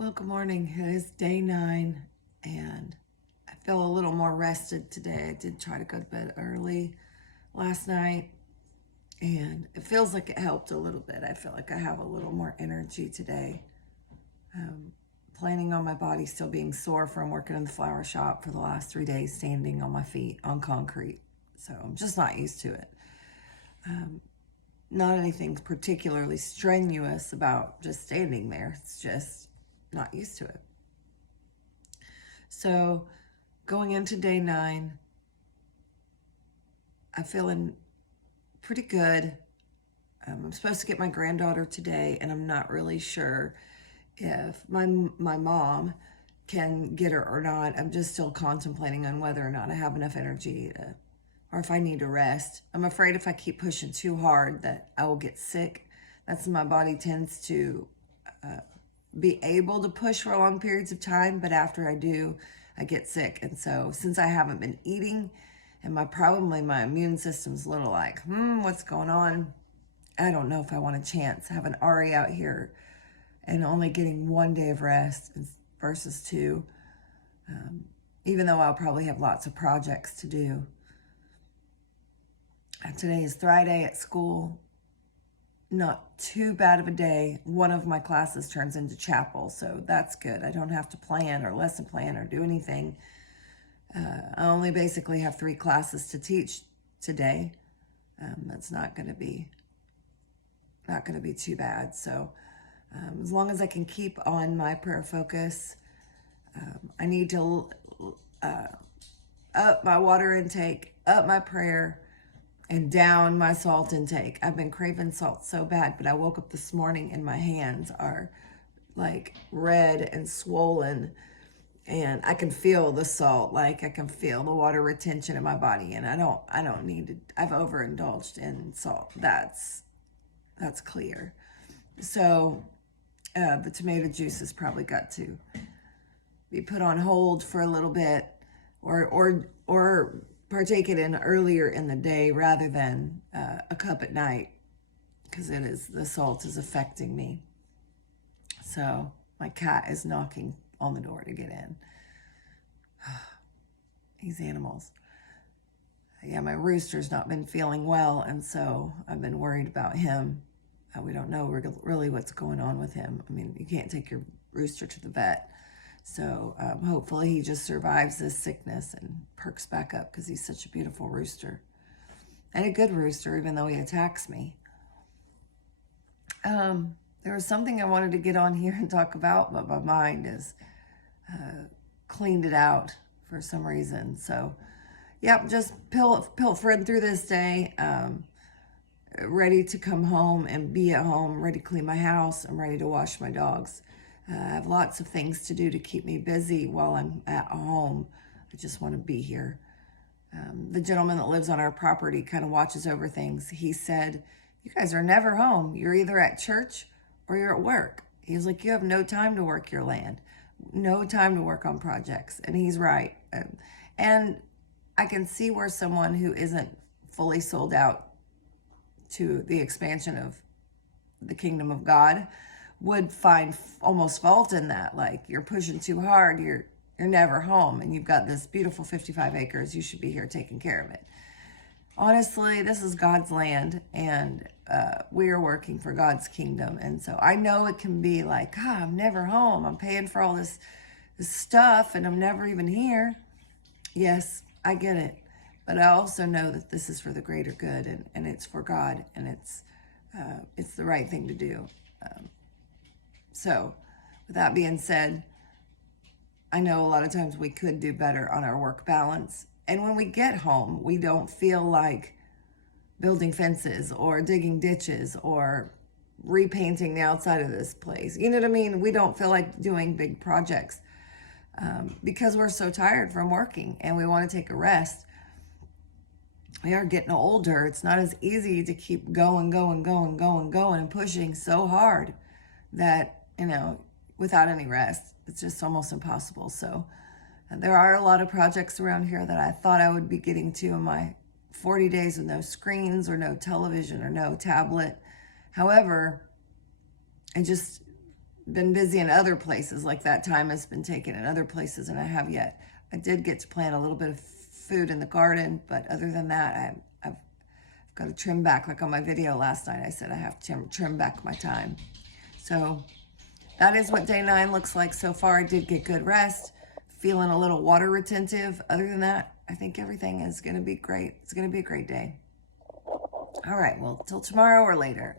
Well, good morning. It is day 9, and I feel a little more rested today. I did try to go to bed early last night, and it feels like it helped a little bit. I feel like I have a little more energy today. Planning on my body still being sore from working in the flower shop for the last 3 days, standing on my feet on concrete. So I'm just not used to it. Not anything particularly strenuous about just standing there. It's just not used to it. So going into day 9, I'm feeling pretty good. I'm supposed to get my granddaughter today, and I'm not really sure if my mom can get her or not. I'm just still contemplating on whether or not I have enough energy or if I need to rest. I'm afraid if I keep pushing too hard that I will get sick. That's my body tends to be able to push for long periods of time, but after I do, I get sick. And so since I haven't been eating, and probably my immune system's a little like, what's going on? I don't know if I want a chance having Ari out here and only getting 1 day of rest versus 2, even though I'll probably have lots of projects to do. Today is Friday at school. Not too bad of a day. One of my classes turns into chapel, so that's good. I don't have to plan or lesson plan or do anything. I only basically have 3 classes to teach today. That's not going to be too bad. So as long as I can keep on my prayer focus, I need to up my water intake, up my prayer, and down my salt intake. I've been craving salt so bad, but I woke up this morning and my hands are like red and swollen, and I can feel the salt, like I can feel the water retention in my body, and I don't need to. I've overindulged in salt. That's clear. So the tomato juice has probably got to be put on hold for a little bit, or partake it in earlier in the day rather than a cup at night, because the salt is affecting me. So my cat is knocking on the door to get in. These animals. Yeah, my rooster's not been feeling well, and so I've been worried about him. We don't know really what's going on with him. I mean, you can't take your rooster to the vet. So hopefully he just survives this sickness and perks back up, because he's such a beautiful rooster. And a good rooster, even though he attacks me. There was something I wanted to get on here and talk about, but my mind has cleaned it out for some reason. So, yep, just pilfering through this day. Ready to come home and be at home, ready to clean my house. I'm ready to wash my dogs. I have lots of things to do to keep me busy while I'm at home. I just want to be here. The gentleman that lives on our property kind of watches over things. He said, "You guys are never home. You're either at church or you're at work." He's like, "You have no time to work your land, no time to work on projects." And he's right. And I can see where someone who isn't fully sold out to the expansion of the kingdom of God would find almost fault in that. Like, you're pushing too hard, you're never home, and you've got this beautiful 55 acres, you should be here taking care of it. Honestly, this is God's land, and we are working for God's kingdom. And so I know it can be like, God, I'm never home, I'm paying for all this stuff and I'm never even here. Yes, I get it. But I also know that this is for the greater good, and it's for God, and it's the right thing to do. So with that being said, I know a lot of times we could do better on our work balance. And when we get home, we don't feel like building fences or digging ditches or repainting the outside of this place. You know what I mean? We don't feel like doing big projects because we're so tired from working and we want to take a rest. We are getting older. It's not as easy to keep going and pushing so hard that, without any rest, it's just almost impossible. So there are a lot of projects around here that I thought I would be getting to in my 40 days with no screens or no television or no tablet. However, been busy in other places, like that time has been taken in other places, and I have yet. I did get to plant a little bit of food in the garden, but other than that, I've got to trim back. Like on my video last night, I said I have to trim back my time. So that is what day 9 looks like so far. I did get good rest, feeling a little water retentive. Other than that, I think everything is going to be great. It's going to be a great day. All right, well, till tomorrow or later.